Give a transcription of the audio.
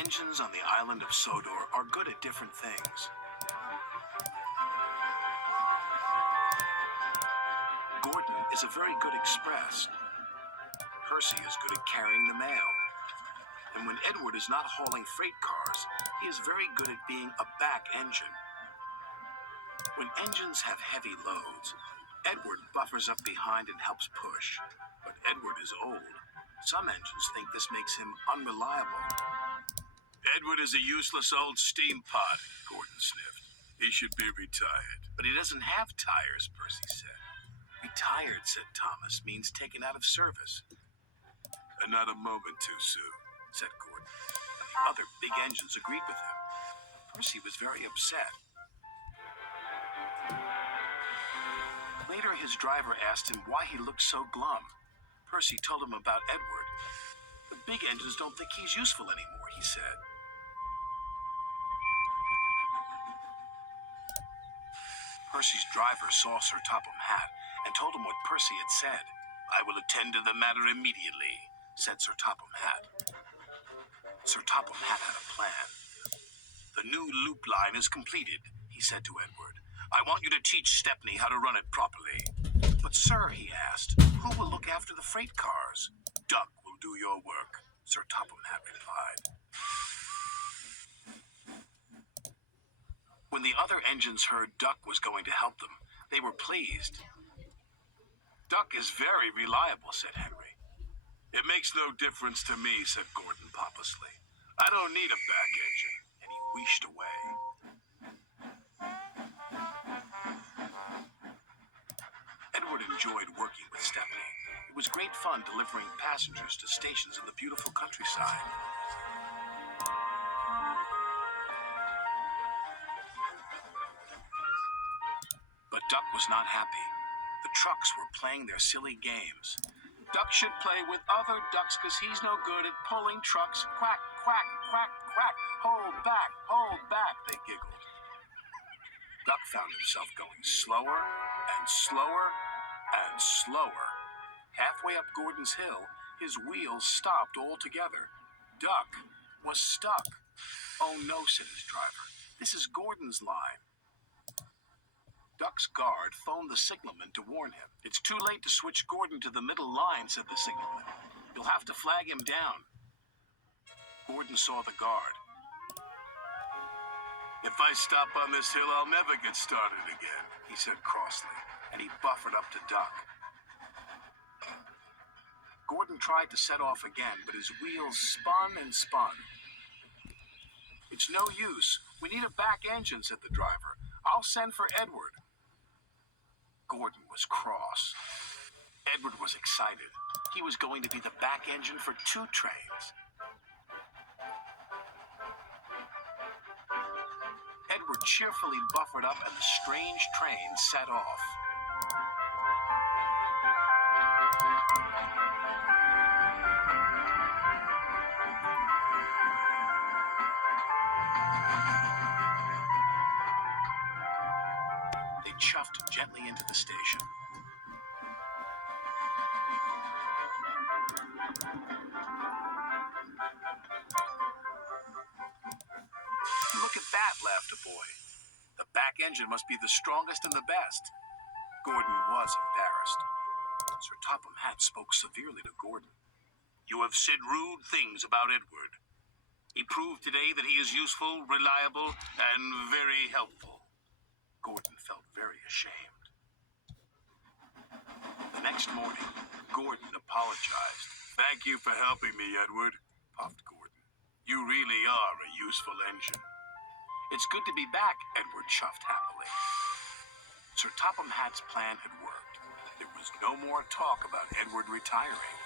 engines on the island of Sodor are good at different things. Gordon is a very good express. Percy is good at carrying the mail. And when Edward is not hauling freight cars, he is very good at being a back engine. When engines have heavy loads, Edward buffers up behind and helps push. But Edward is old. Some engines think this makes him unreliable. Edward is a useless old steam pot, Gordon sniffed. He should be retired. But he doesn't have tires, Percy said. Retired, said Thomas, means taken out of service. And not a moment too soon, said Gordon. And the other big engines agreed with him. Percy was very upset. Later, his driver asked him why he looked so glum. Percy told him about Edward. The big engines don't think he's useful anymore, he said. Percy's driver saw Sir Topham Hatt and told him what Percy had said. I will attend to the matter immediately, said Sir Topham Hatt. Sir Topham Hatt had a plan. The new loop line is completed, he said to Edward. I want you to teach Stepney how to run it properly. But, sir, he asked, who will look after the freight cars? Duck will do your work, Sir Topham Hatt replied. When the other engines heard Duck was going to help them, they were pleased. Duck is very reliable, said Henry. It makes no difference to me, said Gordon pompously. I don't need a back engine. And he wheeshed away. Edward enjoyed working with Stepney. It was great fun delivering passengers to stations in the beautiful countryside. But Duck was not happy. The trucks were playing their silly games. Duck should play with other ducks because he's no good at pulling trucks. Quack, quack, quack, quack. Hold back, they giggled. Duck found himself going slower and slower and slower. Halfway up Gordon's Hill, his wheels stopped altogether. Duck was stuck. Oh no, said his driver. This is Gordon's line. Duck's guard phoned the signalman to warn him. It's too late to switch Gordon to the middle line, said the signalman. You'll have to flag him down. Gordon saw the guard. If I stop on this hill, I'll never get started again, he said crossly, and he buffered up to Duck. Gordon tried to set off again, but his wheels spun and spun. It's no use. We need a back engine, said the driver. I'll send for Edward. Gordon was cross. Edward was excited. He was going to be the back engine for 2 trains. Edward cheerfully buffered up and the strange train set off. They chuffed gently into the station. Look at that, laughed a boy. The back engine must be the strongest and the best. Gordon was embarrassed. Sir Topham Hatt spoke severely to Gordon. You have said rude things about Edward. He proved today that he is useful, reliable, and very helpful. Gordon felt very ashamed. The next morning, Gordon apologized. Thank you for helping me, Edward, puffed Gordon. You really are a useful engine. It's good to be back, Edward chuffed happily. Sir Topham Hatt's plan had worked. There was no more talk about Edward retiring.